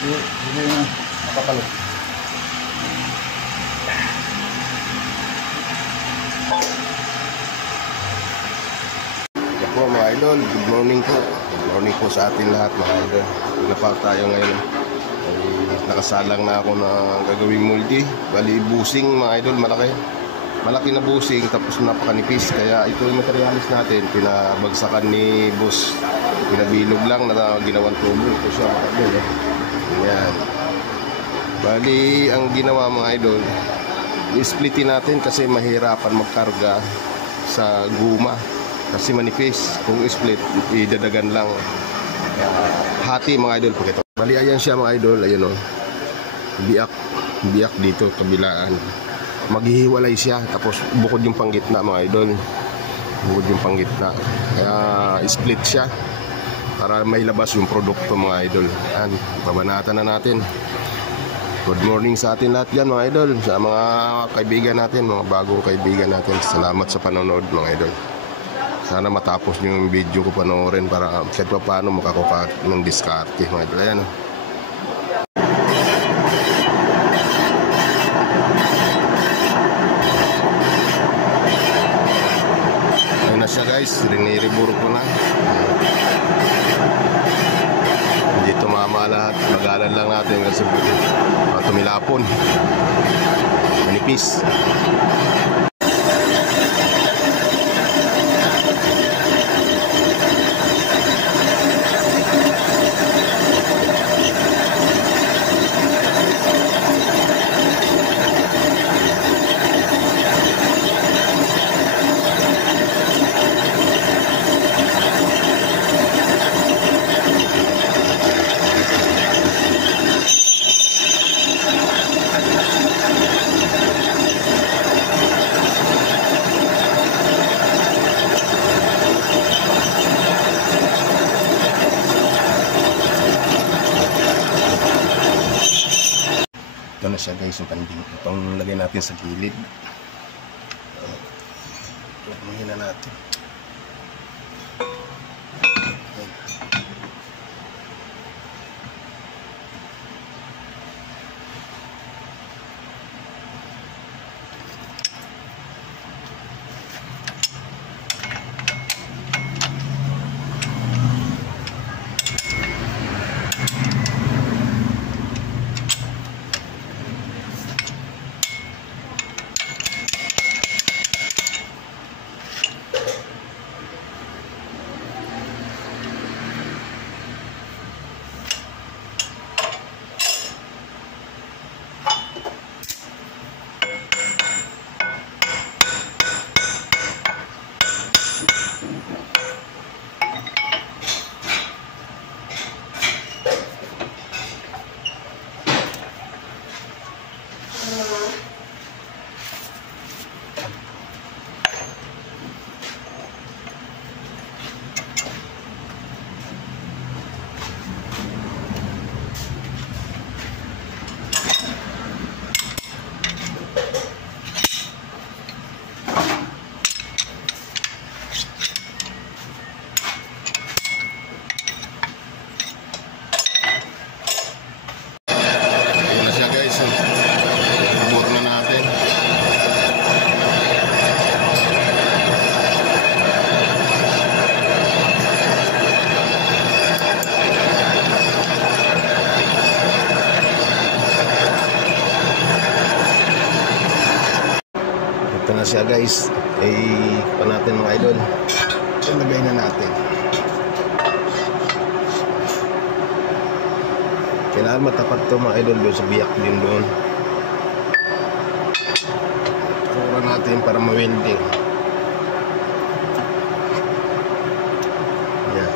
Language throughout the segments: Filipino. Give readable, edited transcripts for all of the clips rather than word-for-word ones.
Hindi na makapalot. Yan po mga idol, good morning po. Good morning po sa atin lahat mga idol. Pinapa tayo ngayon. Ay, nakasalang na ako na gagawing multi. Bali busing mga idol, malaki na busing, tapos napakanipis. Kaya ito yung materialis natin, pinabagsakan ni boss. Pinabilog lang na ginawang tubo. Ito siya mga idol. Yan. Bali ang ginawa mga idol, i-splitin natin kasi mahirapan magkarga sa guma kasi manipis. Kung i-split, idadagan lang. Hati mga idol po ito. Bali ayan siya mga idol, ayun o. Biyak dito kabilaan. Maghihiwalay siya, tapos bukod yung panggitna mga idol. Bukod yung panggitna. Kaya split siya para may labas yung produkto mga idol. Yan, babanatan na natin. Good morning sa atin lahat dyan mga idol, sa mga kaibigan natin, mga bagong kaibigan natin. Salamat sa panonood mga idol. Sana matapos nyo yung video ko panoorin para kahit pa paano makakuha ng diskarte mga idol. Ayan. Ayan na siya guys, riniriburo ko na. Hindi tumama lahat, magalan lang natin kasi tumilapon. Manipis. Ito na siya guys, yung panding. Itong lagay natin sa gilid. Tumahin na natin. Ito na siya guys. Pa natin mga idol. Ilagay na natin. Kailangan matapat to mga idol doon sa biyak din doon. Sura natin para ma-welding. Yan.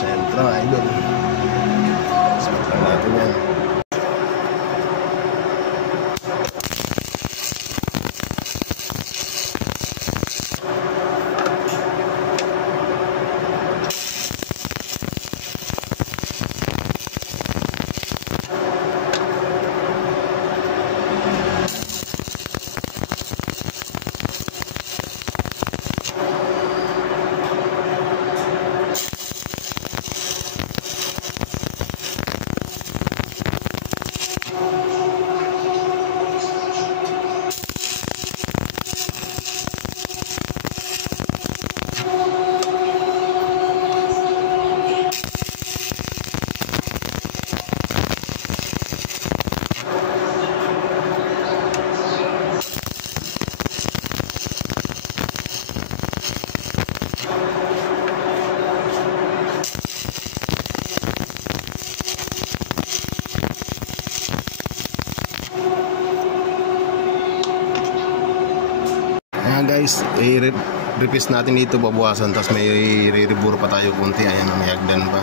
Sentro, idol. Sentro natin yan. Guys, i-repaste natin dito babawasan, tapos may re-rebore pa tayo kunti. Ayan, may hagdan pa.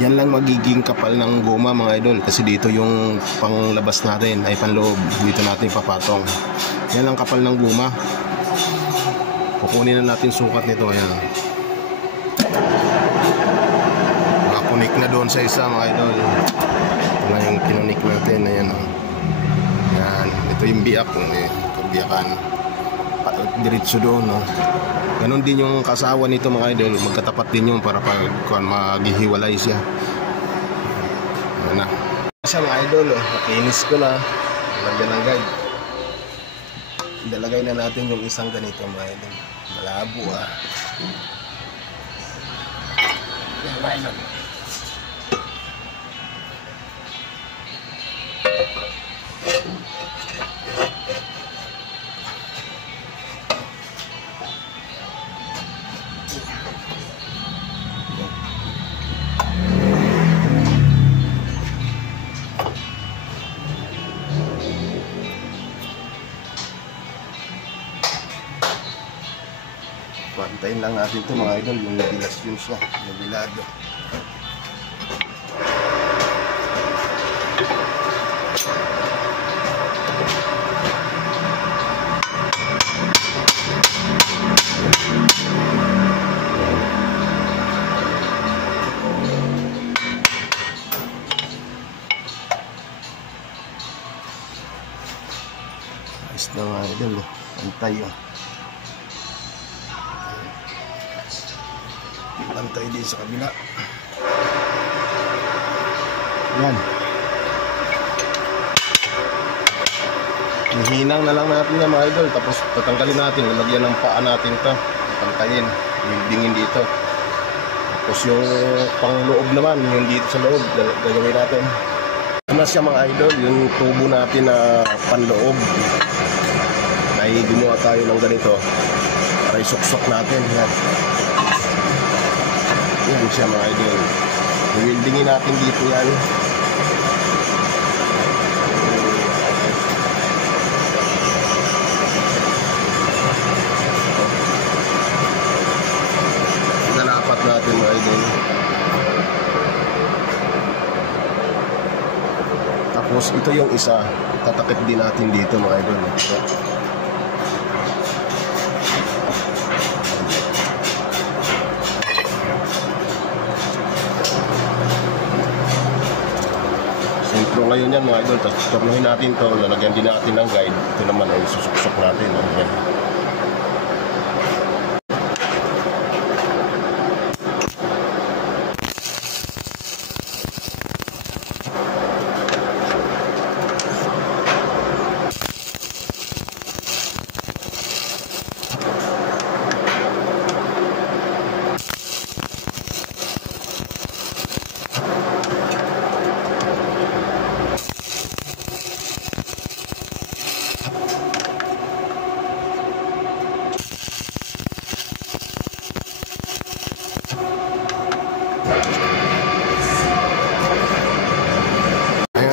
Yan lang magiging kapal ng goma mga idol, kasi dito yung panglabas natin ay panloob, dito natin papatong. Yan lang kapal ng goma. Kukunin na natin sukat nito. Ayan, makakunik na doon sa isa mga idol. Ito na yung kinunik natin. Ayan, yan, ito yung biyak, biyakan diretso doon, no? Ganon din yung kasawa nito mga idol, magkatapat din yung para pag maghihiwalay siya. Ayan na siya mga idol, nakinis ko na, lagyan ng guide. Idalagay na natin yung isang ganito mga idol. Malabo Pantayin lang natin ito mga idol, yung nabilasyon siya, nabilado. Ayos na mga idol, pantay yun. Pantay din sa kabila. Yan. Hihinang na lang natin na mga idol. Tapos tatanggalin natin. Lalagyan ng paa natin ito. Pantayin. Dingin dito. Tapos yung pangloob naman, yung dito sa loob, gagawin natin. Ito na siya mga idol. Yung tubo natin na panloob. Ay gumawa tayo ng ganito para isuksok natin. Yan. Yan siya mga idol. I-wieldingin natin dito yan. Nalapat natin mga idol. Tapos ito yung isa. Tatakip din natin dito mga idol. Sentro ngayon yan mga idol. Tapos tornuhin natin ito. Lalagyan din natin ng guide. Ito naman ay susuksok natin. Ayan.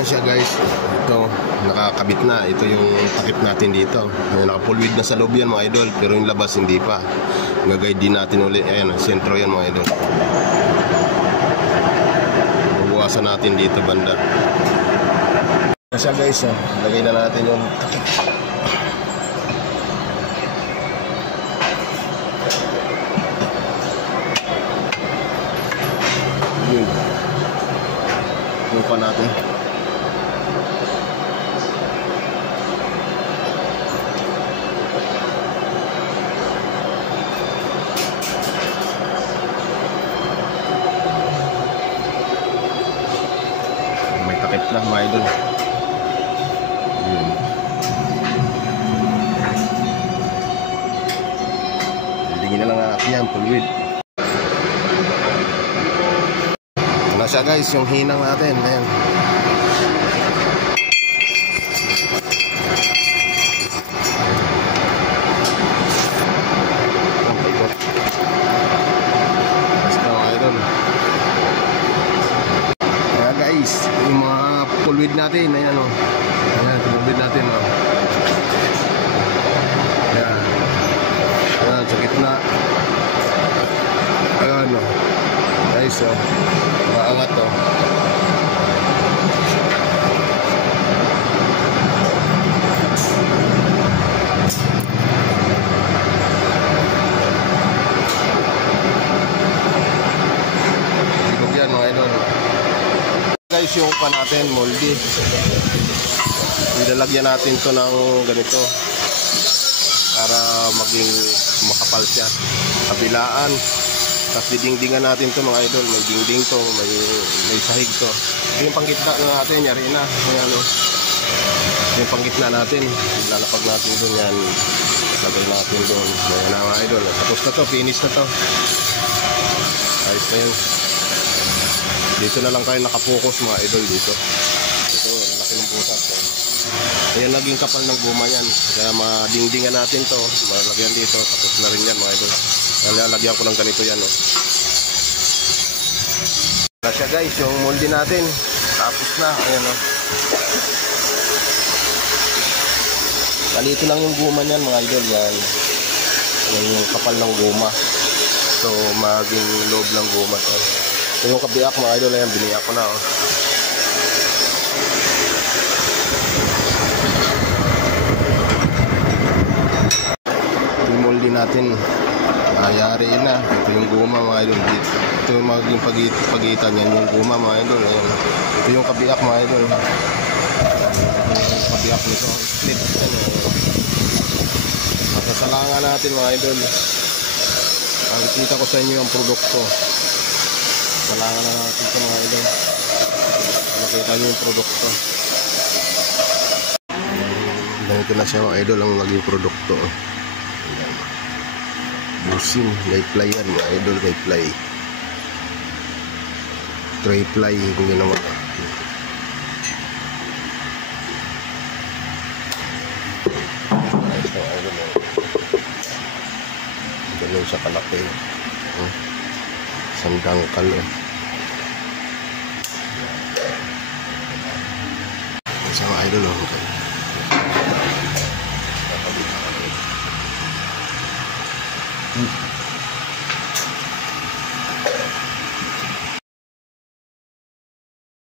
Siya guys, ito nakakabit na. Ito yung takip natin dito. Naka-full width na sa loob yan mga idol, pero yung labas hindi pa. Gagay din natin ulit. Ayan, sentro yan mga idol. babawasan natin dito banda. Kasi guys, lagay na natin yung lupa natin. May takip na mga idol. Tingin na lang natin yan, pulwid. Ano siya guys, yung hinang natin. Ayan. Basta mga idol. Kaya guys, yung mga pulwid natin. Ayan o. Ayan, pulwid natin o. Ayan. Ayan, sa gitna. Ayan o. Guys o. Maangat o. Sigog yan mga idol. Guys, yung pa natin, moldy. Nilalagyan natin to ng ganito para maging makapal siya. Kabilaan. Tapos didingdingan natin to mga idol. May dingding to, may sahig to. Ito yung panggitna na natin, yari na. Ayan, o. Yung panggitna natin, lalapag natin doon yan. Lagay natin doon. Ayan na mga idol. Tapos na to, finish na to. Ayos na yun. Dito na lang kayo nakapokus mga idol dito. Ito, laki ng butas. Ayan, naging kapal ng guma yan. Kaya madingdingan natin to. Malagyan dito. Tapos na rin yan mga idol. Kaya lagyan ko ng ganito yan. Oh. Wala siya guys, yung moldy natin. Tapos na. Ayan o. Kalito lang yung guma niyan mga idol. Yan. Ayan yung kapal ng guma. So maging loob ng guma to. So, yung kabiak mga idol, ayan, biniyak ko na oh. Yung moldy natin, ayari na. Ito yung guma mga idol. Ito yung maging pagitan yan, yung guma mga idol. Ayan. Ito yung kabiak mga idol. Yung kabiak nito, split. Masasalangan natin mga idol. Pakikita ko sa inyo yung produkto. Salangan na natin ito mga idol. Makita nyo yung produkto. Ganito na siya mga idol ang naging produkto. Busing, may ply yan mga idol, may ply. Tray ply yung ginawa. Ganun siya kalaki. Isang dangkal isang idol okay.